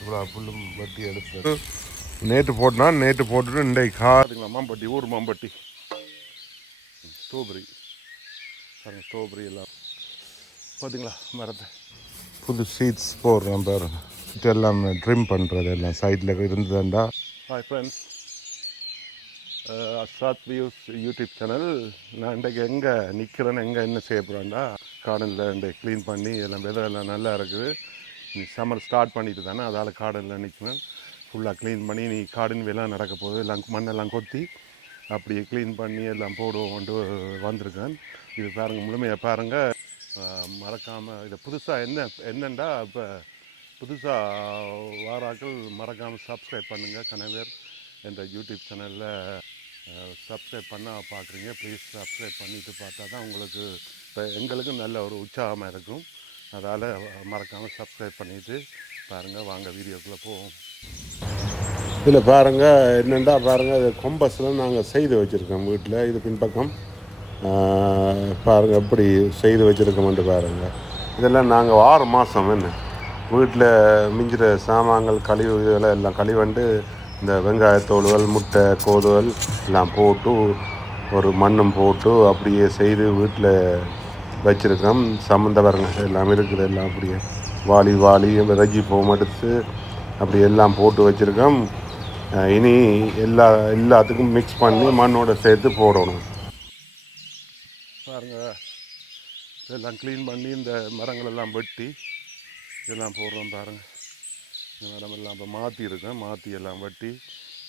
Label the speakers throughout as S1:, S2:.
S1: இவ்வளோ புல்லும் வட்டி எடுத்து நேற்று போட்டுனா நேற்று போட்டுட்டு இன்றைக்கு காதுங்களா மாம்பட்டி ஊர் மாம்பட்டி. ஸ்ட்ராபெரி. பாருங்கள் ஸ்ட்ராபெரி எல்லாம். பார்த்தீங்களா மரத்தை? புது சீட்ஸ் போடுறோம் பாருங்க. எல்லாம் ட்ரிம் பண்ணுறது எல்லாம். சைடில் இருந்ததுண்டா. Hi friends Azad views YouTube channel நான் இன்றைக்கு எங்கே நிற்கிறேன்னு எங்கே என்ன செய்ய போகிறேன்டா கார்டனில் இன்றைக்கு க்ளீன் பண்ணி எல்லாம் வெதர் எல்லாம் நல்லா இருக்குது. நீ சம்மர் ஸ்டார்ட் பண்ணிட்டு தானே அதால் கார்டனில் நிற்கணும் ஃபுல்லாக க்ளீன் பண்ணி நீ கார்டன் வேலாம் நடக்க போகுது. எல்லாம் மண்ணெல்லாம் கொத்தி அப்படியே க்ளீன் பண்ணி எல்லாம் போடுவோம் கொண்டு வந்திருக்கேன். இது பாருங்கள் முழுமையாக பாருங்கள் மறக்காமல் இதை புதுசாக என்ன என்னண்டா இப்போ புதுசாக வாராக்கள் மறக்காமல் சப்ஸ்கிரைப் பண்ணுங்கள் கனவேர் என்ற யூடியூப் சேனலில் சப்ஸ்கிரைப் பண்ணால் பார்க்குறீங்க ப்ளீஸ் சப்ஸ்கிரைப் பண்ணிவிட்டு பார்த்தா தான் உங்களுக்கு இப்போ எங்களுக்கும் நல்ல ஒரு உற்சாகமாக இருக்கும். அதால் மறக்காமல் சப்ஸ்கிரைப் பண்ணிவிட்டு பாருங்கள் வாங்க வீடியோக்குள்ளே போவோம். இதில் பாருங்கள் என்னென்னா பாருங்கள் இது கொம்பஸில் நாங்கள் செய்து வச்சுருக்கோம் வீட்டில் இது பின்பக்கம். பாருங்கள் எப்படி செய்து வச்சுருக்கோம்ட்டு பாருங்கள் இதெல்லாம் நாங்கள் ஆறு மாதம் என்ன வீட்டில் மிஞ்சிற சாமான்கள் கழிவு இதெல்லாம் எல்லாம் கழிவண்டு இந்த வெங்காயத்தோடுகள் முட்டை கோதுகள் எல்லாம் போட்டு ஒரு மண்ணும் போட்டு அப்படியே செய்து வீட்டில் வச்சுருக்கோம் சம்மந்த பாருங்க எல்லாம் இருக்குது. எல்லாம் அப்படியே வாளி வாளி ரஜி போம் எடுத்து அப்படி எல்லாம் போட்டு வச்சுருக்கோம். இனி எல்லா எல்லாத்துக்கும் மிக்ஸ் பண்ணி மண்ணோட சேர்த்து போடணும். பாருங்க. இதெல்லாம் க்ளீன் பண்ணி இந்த மரங்களெல்லாம் வெட்டி இதெல்லாம் போடுறோம் பாருங்கள் இந்த மரம் எல்லாம் இப்போ மாற்றிருக்கேன் மாற்றி எல்லாம் வெட்டி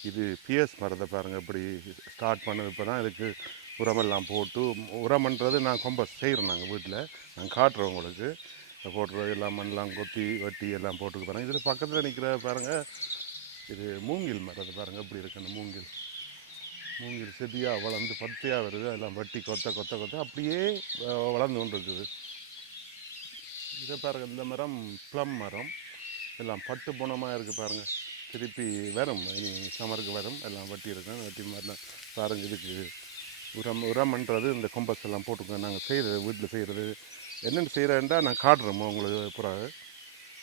S1: இது பிஎஸ் மரத்தை பாருங்கள் இப்படி ஸ்டார்ட் பண்ணது இப்போ தான் இதுக்கு உரமெல்லாம் போட்டு உரம்ன்றது நான் கொம்ப செய்கிறோம் நாங்கள் வீட்டில் நாங்கள் காட்டுறோம் உங்களுக்கு. போட்டுறது எல்லாம் மண்ணெலாம் கொத்தி வட்டி எல்லாம் போட்டுக்கு பாருங்கள் இதில் பக்கத்தில் நிற்கிற பாருங்கள் இது மூங்கில் மரது பாருங்கள் எப்படி இருக்கு அந்த மூங்கில். மூங்கில் செடியாக வளர்ந்து பத்தையாக வருது எல்லாம் வட்டி கொத்த கொத்த கொத்த அப்படியே வளர்ந்து கொண்டு இருக்குது இதை பாருங்கள் இந்த மரம் ப்ளம் மரம். எல்லாம் பட்டு புணமாக இருக்குது பாருங்கள் திருப்பி வரும் இனி சமருக்கு வரும். எல்லாம் வட்டி இருக்கும் வட்டி மாதிரிலாம் பாருங்கள் இதுக்கு உரம் உரம்ன்றது இந்த கொம்பஸ் எல்லாம் போட்டுக்கோங்க நாங்கள் செய்கிறது வீட்டில் செய்கிறது என்னென்னு செய்கிறேன்டா நான் காட்டுறோமோ உங்களுக்கு பிறகு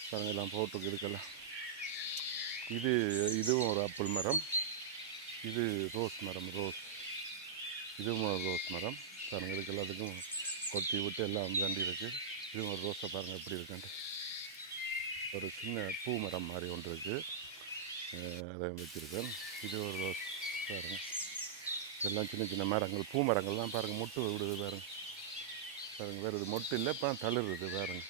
S1: பாருங்கள் எல்லாம் போட்டுக்கு இதுக்கெல்லாம். இது இதுவும் ஒரு ஆப்பிள் மரம். இது ரோஸ் மரம் ரோஸ். இதுவும் ஒரு ரோஸ் மரம். பாருங்கள் இதுக்கு எல்லாத்துக்கும் கொத்தி விட்டு எல்லாம் தண்டி இருக்குது இதுவும் ஒரு ரோஸை பாருங்கள் எப்படி இருக்குன்ட்டு. ஒரு சின்ன பூ மரம் மாதிரி ஒன்று இருக்குது அதை வச்சுருக்கேன். இது ஒரு ரோஸ். பாருங்கள் இதெல்லாம் சின்ன சின்ன மரங்கள் பூ மரங்கள்லாம் பாருங்கள் மொட்டு விடுது பாருங்க. பாருங்கள் வருது. மொட்டு இல்லை இப்போ தளருது பாருங்க.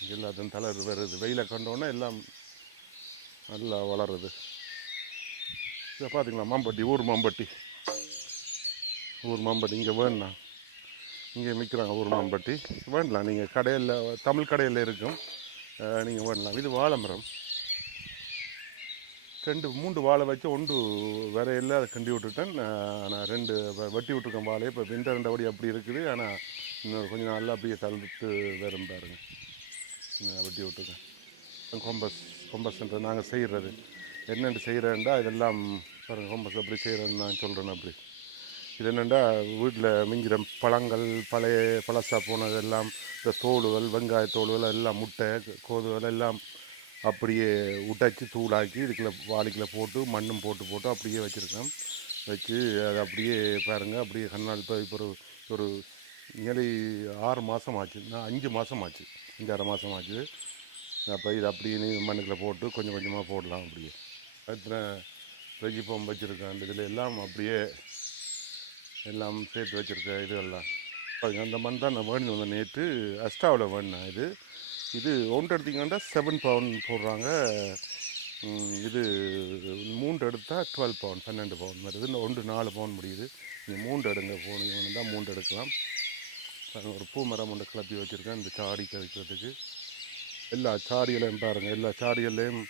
S1: இங்கே எல்லாத்தையும் தளர் வருது. வெயிலை கண்டோன்னே எல்லாம் நல்லா வளருது. இதை பார்த்தீங்களா மாம்பட்டி ஊர் மாம்பட்டி. ஊர் மாம்பட்டி இங்கே வேணா இங்கே விற்கிறாங்க ஊர் மாம்பட்டி. வேண்டலாம் நீங்கள் கடையில் தமிழ் கடையில் இருக்கும். நீங்கள் வேண்டலாம். இது வாழை மரம். ரெண்டு மூன்று வாழை வச்சு ஒன்று விரையில் அதை கிண்டி விட்டுட்டேன். நான் ரெண்டு வ- வெட்டி விட்டுருக்கேன் வாழையை இப்போ விண்டர் ரெண்டபடி அப்படி இருக்குது. ஆனால் இன்னும் கொஞ்சம் நாளில் அப்படியே தழுத்து வரும் பாருங்க. வெட்டி விட்டுருக்கேன். கொம்பஸ் கொம்பஸ்ன்றது நாங்கள் செய்கிறது என்னென்று செய்கிறேன்டா இதெல்லாம் பாருங்கள் கொம்பஸ் எப்படி செய்கிறேன்னு நான் சொல்கிறேன் அப்படி. இது என்னென்னா வீட்டில் மிஞ்சிற பழங்கள் பழைய பழசா போனதெல்லாம் இந்த தோலுகள் வெங்காய தோலுகள் எல்லாம் முட்டை கோதுகள் எல்லாம் அப்படியே உடைச்சி தூளாக்கி இதுக்குள்ளே வாளிக்கில் போட்டு மண்ணும் போட்டு போட்டு அப்படியே வச்சுருக்கேன். வச்சு அது அப்படியே பாருங்கள் அப்படியே கண்ணால் இப்போ இப்போ ஒரு ஒரு நியர்லி ஆறு மாதம் ஆச்சு. நான் அஞ்சு மாதம் ஆச்சு. அஞ்சாறு மாதம் ஆச்சு. அப்போ இது அப்படியே நீ போட்டு கொஞ்சம் கொஞ்சமாக போடலாம் அப்படியே. எத்தனை வெஜி பம்பு வச்சுருக்கேன். இதில் எல்லாம் அப்படியே எல்லாம் சேர்த்து வச்சுருக்க இதுவெல்லாம் அந்த மண் தான் நான் வேணும் வந்தேன். நேற்று அஸ்டாவில் வேணும் இது. இது ஒன்று எடுத்திங்கன்னா செவன் பவுன் போடுறாங்க. இது மூன்று எடுத்தால் டுவெல் பவுன் பன்னெண்டு பவுன் வருது இந்த ஒன்று நாலு பவுன் முடியுது. நீங்கள் மூன்று எடுங்க போனீங்கன்னா தான் மூன்று எடுக்கலாம். ஒரு பூ மரம் ஒன்று கிளப்பி வச்சுருக்கேன் இந்த சாடி கிடைக்கிறதுக்கு எல்லா சாடியிலையும் பாருங்கள் எல்லா சாடியிலையும்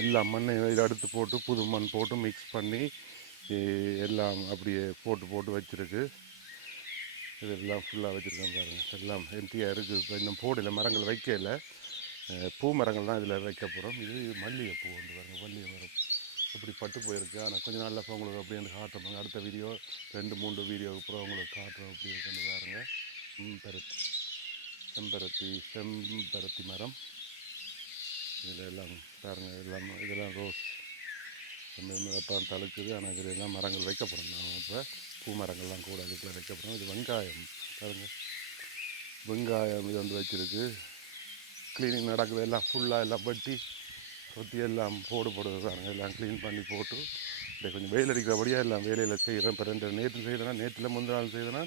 S1: எல்லா மண்ணையும் இதை அடுத்து போட்டு புது மண் போட்டு மிக்ஸ் பண்ணி எல்லாம் அப்படியே போட்டு போட்டு வச்சிருக்கு. இதெல்லாம் ஃபுல்லாக வச்சுருக்கேன் பாருங்கள் எல்லாம் எம்டியாக இருக்குது. இப்போ இன்னும் போடல மரங்கள் வைக்கல பூ மரங்கள் தான் இதில் வைக்க போகிறோம் இது மல்லிகைப்பூ வந்து பாருங்கள் மல்லிகை மரம். இப்படி பட்டு போயிருக்கு. ஆனால் கொஞ்ச நாளில் அப்போ உங்களுக்கு அப்படியே வந்து காட்டுறோம் அடுத்த வீடியோ ரெண்டு மூணு வீடியோக்கு அப்புறம் உங்களுக்கு காட்டுறோம் அப்படி இருக்குன்னு பாருங்கள் செம்பருத்தி. செம்பருத்தி செம்பருத்தி மரம். இதில் எல்லாம் பாருங்கள் எல்லாம் இதெல்லாம் ரோஸ் மிதப்பான் தழுக்குது. ஆனால் இதில் எல்லாம் மரங்கள் வைக்கப்படும் நான் இப்போ பூ மரங்கள்லாம் கூட அதுக்குள்ளே வைக்கப்படும். இது வெங்காயம். பாருங்கள் வெங்காயம் இது வந்து வச்சுருக்கு. க்ளீனிங் நடக்குது. எல்லாம் ஃபுல்லாக எல்லாம் வெட்டி சுற்றி எல்லாம் போடு போடுறது பாருங்கள் எல்லாம் க்ளீன் பண்ணி போட்டு இதை கொஞ்சம் வெயில் அடிக்கிறபடியாக எல்லாம் வேலையில் செய்கிறேன். இப்போ ரெண்டு நேற்று செய்கிறேன்னா நேற்றில் முந்தின நாள் செய்கிறேன்னா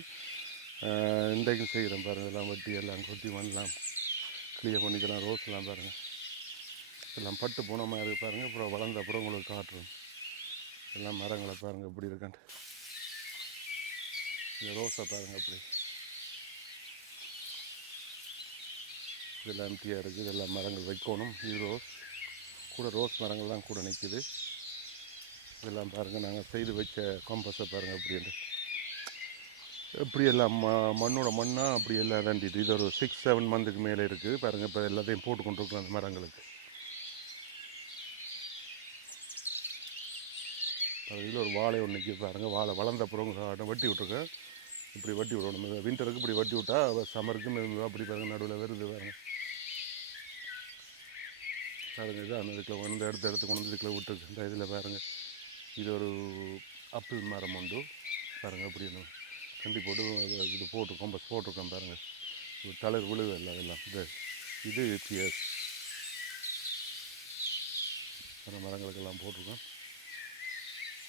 S1: இன்றைக்கும் செய்கிறேன். பாருங்கள் எல்லாம் வெட்டி எல்லாம் கொத்தி மண்ணெலாம் கிளியர் பண்ணிக்கலாம். ரோஸ்லாம் பாருங்கள் எல்லாம் பட்டு போன மாதிரி பாருங்கள் அப்புறம் வளர்ந்த அப்புறம் உங்களுக்கு காட்டுறோம். எல்லாம் மரங்களை பாருங்கள் எப்படி இருக்கான்ட்டு இந்த ரோஸை பாருங்கள் அப்படி இதெல்லாம் எம்டியாக இருக்குது இதெல்லாம் மரங்கள் வைக்கணும் இது ரோஸ் கூட ரோஸ் மரங்கள்லாம் கூட நிற்கிது இதெல்லாம் பாருங்கள் நாங்கள் செய்து வச்ச காம்பஸை பாருங்கள் அப்படின்னு எப்படி எல்லாம் ம மண்ணோட மண்ணாக அப்படி எல்லாம் ரெண்டிட்டு இது ஒரு சிக்ஸ் செவன் மந்த்துக்கு மேலே இருக்குது பாருங்கள் இப்போ எல்லாத்தையும் போட்டு கொண்டு அந்த மரங்களுக்கு இதில் ஒரு வாழை ஒன்று நிற்கிது பாருங்கள் வாழை வளர்ந்த அப்புறம் வெட்டி விட்ருக்கேன் இப்படி வட்டி விடணும் வின்டருக்கு இப்படி வட்டி விட்டா சம்மருக்கு அப்படி பாருங்கள் நடுவில் வருது பாருங்க. பாருங்க இது அந்த இதுக்குள்ள வந்து எடுத்து எடுத்து கொண்டு வந்து இதுக்குள்ள விட்டுருக்கு. இந்த இதில் பாருங்கள் இது ஒரு அப்பிள் மரம் உண்டு. பாருங்கள் அப்படி கண்டி போட்டு இது போட்டிருக்கோம் பஸ் போட்டிருக்கோம் பாருங்கள் இது தளிர் விழுது இல்லை அதெல்லாம் இது இது பியர் மரங்களுக்கெல்லாம் போட்டிருக்கோம்.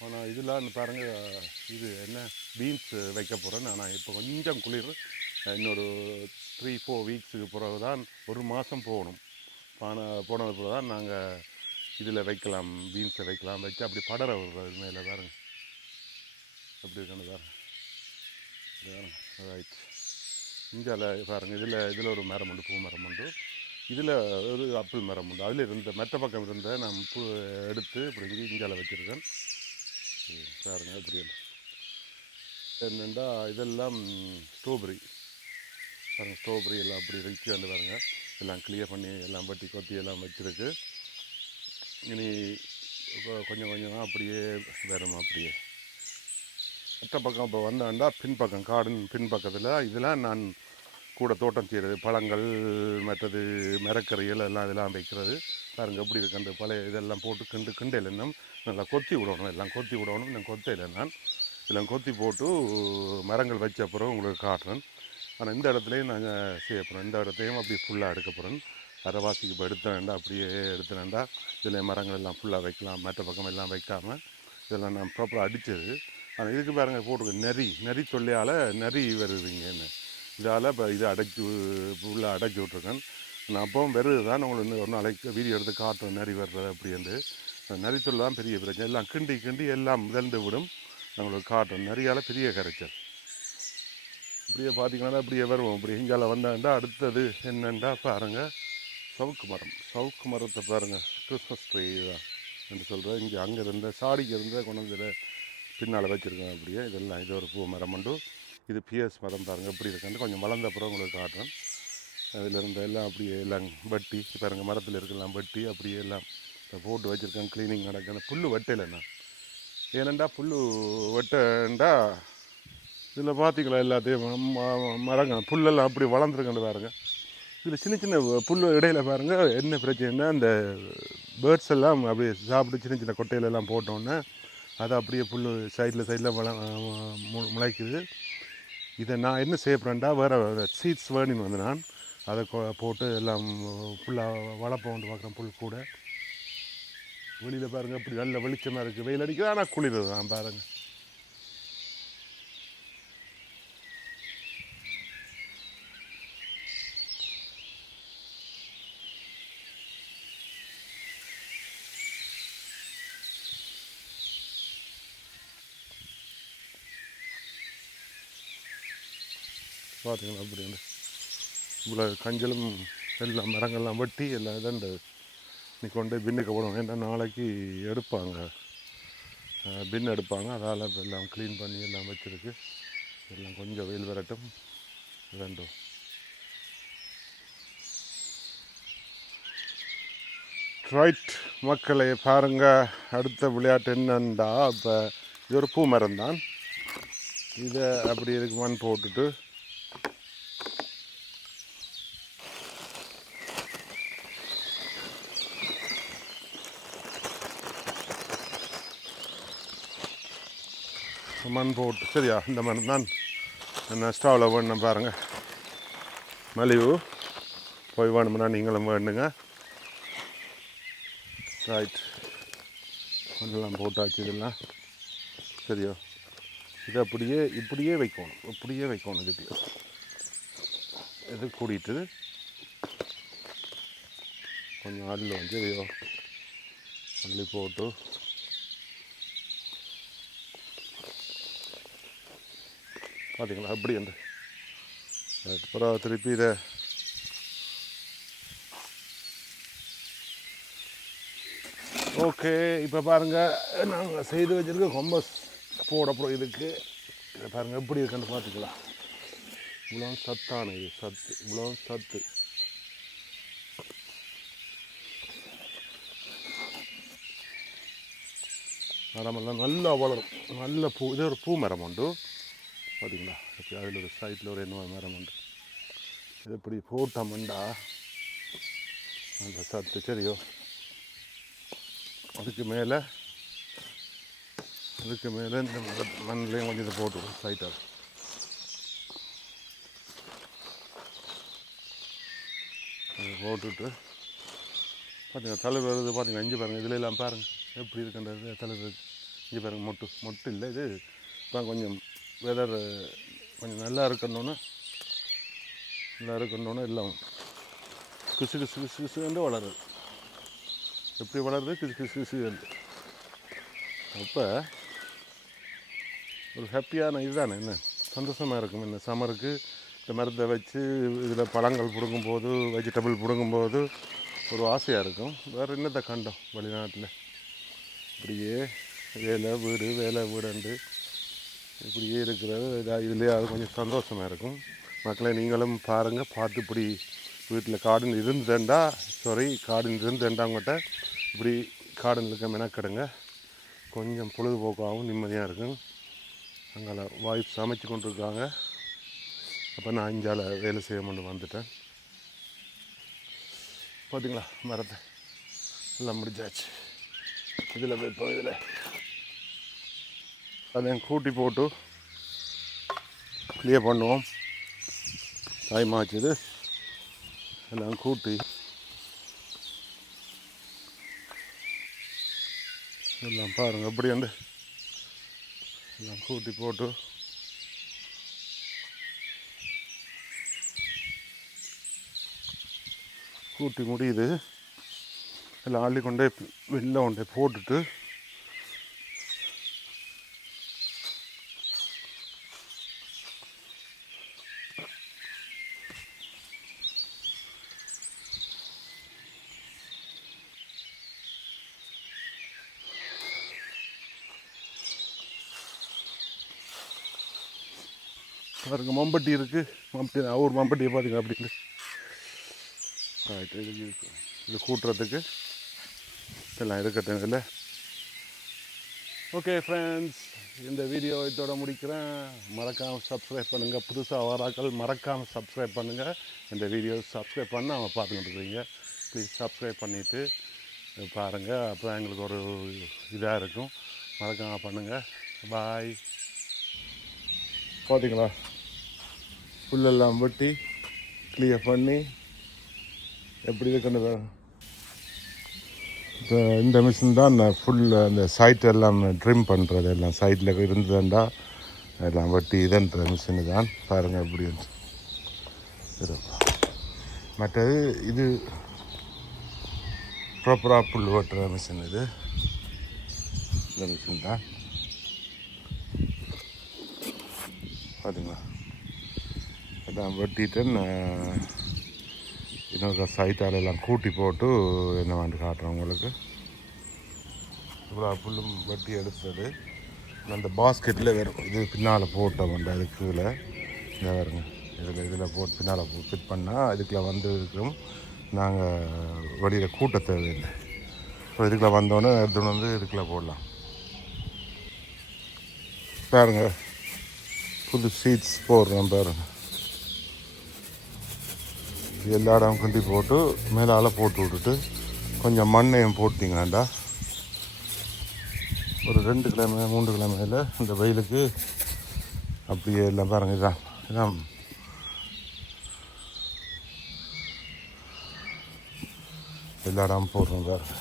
S1: ஆனால் இதெல்லாம் பாருங்கள் இது என்ன பீன்ஸ் வைக்க போகிறேன் ஆனால் இப்போ கொஞ்சம் குளிர். இன்னொரு த்ரீ ஃபோர் வீக்ஸுக்கு பிறகு தான் ஒரு மாதம் போகணும். போன போனது பிறகு தான் நாங்கள் இதில் வைக்கலாம் பீன்ஸை வைக்கலாம் வச்சு அப்படி படர விடுறது. மேலே பாருங்க. அப்படி இருக்கணும் பாருங்க. ரைட் இந்தியாவில் பாருங்கள் இதில் இதில் ஒரு மரம் உண்டு பூ மரம் உண்டு இதில் ஒரு அப்பிள் மரம் உண்டு அதில் இருந்த மெத்த பக்கம் இருந்த நான் பூ எடுத்து இப்படி இங்கே இந்தியாவில் வச்சுருக்கேன். பாருங்க இப்படி என்னென்னா இதெல்லாம் ஸ்ட்ராபெரி. பாருங்கள் ஸ்ட்ராபெரி எல்லாம் அப்படி ரிச்சு வந்து பாருங்க. எல்லாம் கிளியர் பண்ணி எல்லாம் பட்டி கொத்தி எல்லாம் வச்சுருக்கு. இனி கொஞ்சம் கொஞ்சமாக அப்படியே வரும் அப்படியே மற்ற பக்கம் இப்போ வந்தாண்டா பின்பக்கம் காடின் பின்பக்கத்தில் இதெல்லாம் நான் கூட தோட்டம் செய்கிறது பழங்கள் மற்றது மரக்கறிகள் எல்லாம் இதெல்லாம் வைக்கிறது. பாருங்கள் எப்படி இருக்கு அந்த பழைய இதெல்லாம் போட்டு கிண்டு கிண்டையில் இன்னும் நல்லா கொத்தி விடணும். எல்லாம் கொத்தி விடணும். இன்னும் கொத்தையில் நான் இதெல்லாம் கொத்தி போட்டு மரங்கள் வச்ச அப்புறம் உங்களுக்கு காட்டுறேன். ஆனால் இந்த இடத்துலையும் நாங்கள் செய்ய போகிறோம் இந்த இடத்தையும் அப்படி ஃபுல்லாக எடுக்க போகிறோம் அரைவாசிக்கு இப்போ வேண்டாம் அப்படியே எடுத்தேன்டா இதில் மரங்கள் எல்லாம் ஃபுல்லாக வைக்கலாம். மற்ற பக்கம் எல்லாம் வைக்காமல் இதெல்லாம் நான் ப்ராப்பராக அடித்தது ஆனால் இதுக்கு பாருங்க போட்டிருக்கு நெறி நெறி தொல்லையால் நெறி வருதுங்கன்னு இதால் இப்போ இதை அடைச்சி ஃபுல்லாக அடைச்சி விட்ருக்கேன் நான் அப்பவும் வருது தான் உங்களுக்கு இன்னும் ஒரு நாளைக்கு வீடியோ எடுத்து காட்டுறேன். நெறி வர்றது அப்படின்ட்டு நரித்துள்ள தான் பெரிய பிரச்சனை. எல்லாம் கிண்டி கிண்டி எல்லாம் மிதந்து விடும் நம்மளுக்கு காட்டும் நிறையால பெரிய கரைச்சல். இப்படியே பார்த்தீங்கன்னா அப்படியே வருவோம். இப்படி இங்கால வந்தாண்டா அடுத்தது என்னண்டா பாருங்கள் சவுக்கு மரம். சவுக்கு மரத்தை பாருங்கள் கிறிஸ்மஸ் ட்ரீ தான் என்று சொல்கிறேன் இங்கே அங்கே இருந்த சாடிக்கு இருந்த கொண்டு பின்னால் வச்சுருக்கேன் அப்படியே. இதெல்லாம் இது ஒரு பூ மரம் உண்டு. இது பிஎஸ் மரம் பாருங்கள் எப்படி இருக்குன்னு கொஞ்சம் வளர்ந்த அப்புறம் உங்களுக்கு காட்டுறேன். அதில் இருந்த எல்லாம் அப்படியே எல்லாம் வெட்டி பாருங்கள் மரத்தில் இருக்கலாம் வெட்டி அப்படியே எல்லாம் இந்த போட்டு வச்சுருக்கேன் க்ளீனிங் நடக்கணும் புல் வெட்டையில் ஏனண்டா புல் வெட்டண்டா இதில் பார்த்திங்களா எல்லாத்தையும்? ம- புல்லெல்லாம் அப்படி வளர்ந்துருக்கேன் பாருங்கள் இதில் சின்ன சின்ன புல் இடையில பாருங்கள் என்ன பிரச்சனைனா அந்த பேர்ட்ஸ் எல்லாம் அப்படியே சாப்பிட்டு சின்ன சின்ன கொட்டையிலெல்லாம் போட்டோன்னே அது அப்படியே புல் சைடில் சைடில் வள மு- முளைக்குது. இதை நான் என்ன செய்ய வேறு சீட்ஸ் வேணின்னு வந்து நான் அதை கொ- போட்டு எல்லாம் ஃபுல்லாக வளர்ப்போம் பார்க்குறேன் புல் கூட. வெளியில் பாருங்கள் இப்படி நல்ல வெளிச்சமாக இருக்குது வெயில் அடிக்குது ஆனால் குளிர் தான் பாருங்கள் பார்த்தீங்களா அப்படி இவ்வளோ கஞ்சலும் எல்லாம் மரங்கள்லாம் வெட்டி எல்லாம் இதாண்டு நீ கொண்டு பின்னுக்கு போடுவோம் ஏன்னா நாளைக்கு எடுப்பாங்க. பின் எடுப்பாங்க. அதால் இப்போ எல்லாம் க்ளீன் பண்ணி எல்லாம் வச்சுருக்கு. எல்லாம் கொஞ்சம் வெயில் வரட்டும். வேண்டும் ரைட் மக்களை பாருங்க. அடுத்த விளையாட்டு என்னண்டா இப்போ இது ஒரு பூ மரம் தான் இதை அப்படி இதுக்கு மண் போட்டுட்டு மண் போட்டு சரியா? இந்த மண் தான். என்ன ஸ்டவ்வில் வேணும் பாருங்கள் மலிவு. போய் வேணும்னா நீங்களும் வேணுங்க ரைட் மண்ணெல்லாம் போட்டாச்சு இதெல்லாம். சரியா? இது அப்படியே இப்படியே வைக்கணும். இப்படியே வைக்கணும் இதுக்கு. இது கூடிட்டு கொஞ்சம் அள்ளு வந்து அள்ளி போட்டு பார்த்தீங்களா அப்படி என்று. அப்புறம் திருப்பி இதை ஓகே இப்போ பாருங்கள் நாங்கள் செய்து வச்சுருக்க கொம்பஸ் போட போகிறோம் இதுக்கு இதை பாருங்கள் எப்படி இருக்குன்னு பார்த்துக்கலாம். இவ்வளோ சத்தான இது சத்து இவ்வளோ சத்து. மரமெல்லாம் நல்லா வளரும் நல்ல பூ இது ஒரு பூ மரம் உண்டு. பார்த்தீங்களா இப்போ அதில் ஒரு சைட்டில் ஒரு என்ன மரம் உண்டு. இது இப்படி போட்டோம்டா. அந்த சத்து சரியோ. அதுக்கு மேலே அதுக்கு மேலே இந்த மர- மண்ணிலையும் கொஞ்சம் இதை போட்டு சைட்டாக அதை போட்டுட்டு பார்த்தீங்க தலை வருது பார்த்தீங்க இஞ்சி பாருங்கள் இதில் எல்லாம் பாருங்கள் எப்படி இருக்குன்றது தலை இஞ்சி பாருங்கள் மொட்டு மொட்டு இல்லை இது இப்போ கொஞ்சம் வெதர் கொஞ்சம் நல்லா இருக்கணுன்னு நல்லா இருக்கணுன்னு எல்லாம் கிசு கிசு கிசு கிசுன்னு வளருது. எப்படி வளருது? கிசு கிசு வந்து அப்போ ஒரு ஹாப்பியான இதுதானே என்ன? சந்தோஷமாக இருக்கும் என்ன? சம்மருக்கு இந்த மரத்தை வச்சு இதில் பழங்கள் பிடுங்கும்போது வெஜிடபிள் பிடுங்கும்போது ஒரு ஆசையாக இருக்கும். வேறு என்னத்தை கண்டோம்? வெளிநாட்டில். இப்படியே வேலை வீடு வேலை வீடுண்டு இப்படியே இருக்கிறது. இதா- அது கொஞ்சம் சந்தோஷமாக இருக்கும். மக்களை நீங்களும் பாருங்கள் பார்த்து இப்படி வீட்டில் கார்டன் இருந்தேன்டா சாரி கார்டன் இருந்தேன்டாங்கிட்ட இப்படி கார்டன் இருக்க மெனக்கெடுங்க. கொஞ்சம் பொழுதுபோக்காகவும் நிம்மதியாக இருக்கும். அங்கே வாய்ப்பு சமைச்சு கொண்டு இருக்காங்க அப்போ நான் இஞ்சால வேலை செய்ய முடியும் வந்துட்டேன். பார்த்தீங்களா மரத்தை? எல்லாம் முடிஞ்சாச்சு. இதில் வைப்போம் இதில். அதையும் கூட்டி போட்டு கிளியர் பண்ணுவோம். டைம் ஆச்சுது. எல்லாம் கூட்டி. எல்லாம் பாருங்கள் எப்படி வந்து எல்லாம் கூட்டி போட்டு. கூட்டி முடியுது. எல்லாம் அள்ளி கொண்டே வெளில கொண்டே போட்டுட்டு பாருங்கள் மம்பட்டி இருக்குது மம்பட்டி அவர் மம்பட்டியை பாருங்க அப்படின்னு இது இது கூட்டுறதுக்கு இதெல்லாம் இருக்கட்டும் இதில். ஓகே ஃப்ரெண்ட்ஸ் இந்த வீடியோ இதோட முடிக்கிறேன். மறக்காமல் சப்ஸ்கிரைப் பண்ணுங்கள் புதுசாக வராக்கள் மறக்காமல் சப்ஸ்கிரைப் பண்ணுங்கள் இந்த வீடியோ சப்ஸ்கிரைப் பண்ண அவங்க பார்த்துக்கிட்டு இருக்கிறீங்க ப்ளீஸ் சப்ஸ்கிரைப் பண்ணிவிட்டு பாருங்கள் அப்போ எங்களுக்கு ஒரு இதாக இருக்கும். மறக்காமல் பண்ணுங்கள் பாய் பார்த்தீங்களா புல்லெல்லாம் வெட்டி கிளியர் பண்ணி எப்படி இருக்கணும் பாருங்க. இப்போ இந்த மிஷின் தான் நான் ஃபுல் அந்த சைட் எல்லாம் ட்ரிம் பண்ணுறது எல்லாம். சைட்டில் இருந்ததுண்டா எல்லாம் வெட்டி இதன்ற மிஷினு தான். பாருங்கள் எப்படி மற்றது இது ப்ராப்பராக புல் ஓட்டுற மிஷின் இது. இந்த மிஷின் தான். பார்த்தீங்களா எல்லாம் வெட்டிட்டு நான் இன்னொரு சைட்டால் எல்லாம் கூட்டி போட்டு என்ன வந்து காட்டுறேன் உங்களுக்கு. இவ்வளோ புல்லும் வெட்டி எடுத்தது. அந்த பாஸ்கெட்டில் வரும் இது பின்னால் போட்டோம் அந்த அதுக்கு கீழே. இந்த வருங்க இதில் இதில் போட்டு பின்னால் ஃபிட் பண்ணால் இதுக்குள்ளே வந்து நாங்கள் வெளியில் கூட்ட தேவையில்லை. ஸோ இதுக்குள்ளே வந்தோடனே எடுத்துகிட்டு வந்து இதுக்குள்ளே போடலாம். பாருங்கள் புது சீட்ஸ் போடுறோம் பாருங்கள் எல்லா இடம் கிண்டி போட்டு மேலால் போட்டு விட்டுட்டு கொஞ்சம் மண்ணையும் போட்டிங்களாண்டா? ஒரு ரெண்டு கிழமை மூன்று கிழமையில் இந்த வெயிலுக்கு அப்படியே எல்லாம் பாருங்க இதான் இதான். எல்லா இடம் போடுறோம் பாருங்க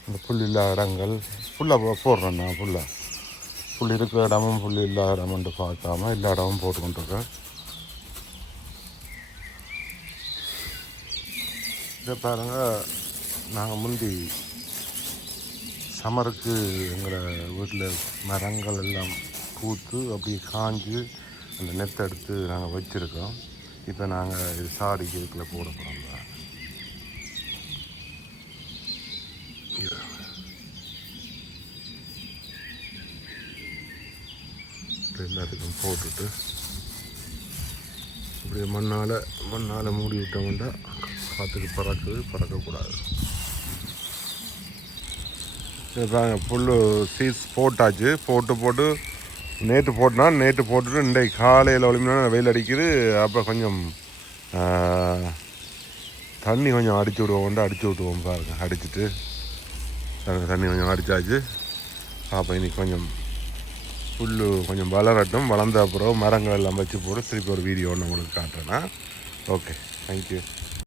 S1: இந்த புல் இல்லாத இடங்கள் ஃபுல்லாக போடுறேன் நான் ஃபுல்லாக புல் இருக்கிற இடமும் புல் இல்லாத இடமுன்ட்டு பார்க்காம எல்லா இடமும் போட்டுக்கொண்டிருக்கேன். இதை பாருங்க நாங்கள் முந்தி சமருக்கு எங்களை வீட்டில் மரங்கள் எல்லாம் பூத்து அப்படியே காஞ்சு அந்த நெத்தை எடுத்து நாங்கள் வச்சுருக்கோம். இப்போ நாங்கள் இது சாடிக்கு இதுக்குள்ளே போட போகிறோம் எல்லாத்துக்கும் போட்டுட்டு இப்படியே மண்ணால் மண்ணால் மூடி விட்டோம்னா காற்றுக்கு பறக்குது பறக்கக்கூடாது. இதுதாங்க புல் சீஸ் போட்டாச்சு. போட்டு போட்டு நேற்று போட்டனா நேற்று போட்டுட்டு இன்றைக்கு காலையில் ஒளிமினா வெயில் அடிக்குது. அப்போ கொஞ்சம் தண்ணி கொஞ்சம் அடிச்சு விடுவோம் அடிச்சு விட்டுவோம் பாருங்க அடிச்சுட்டு. தண்ணி கொஞ்சம் அடித்தாச்சு அப்போ இன்னைக்கு கொஞ்சம் புல் கொஞ்சம் வளரட்டும். வளர்ந்த அப்புறம் மரங்கள் எல்லாம் வச்சு போட்டு திருப்பி ஒரு வீடியோ ஒன்று உங்களுக்கு காட்டுறேன்னா ஓகே தேங்க்யூ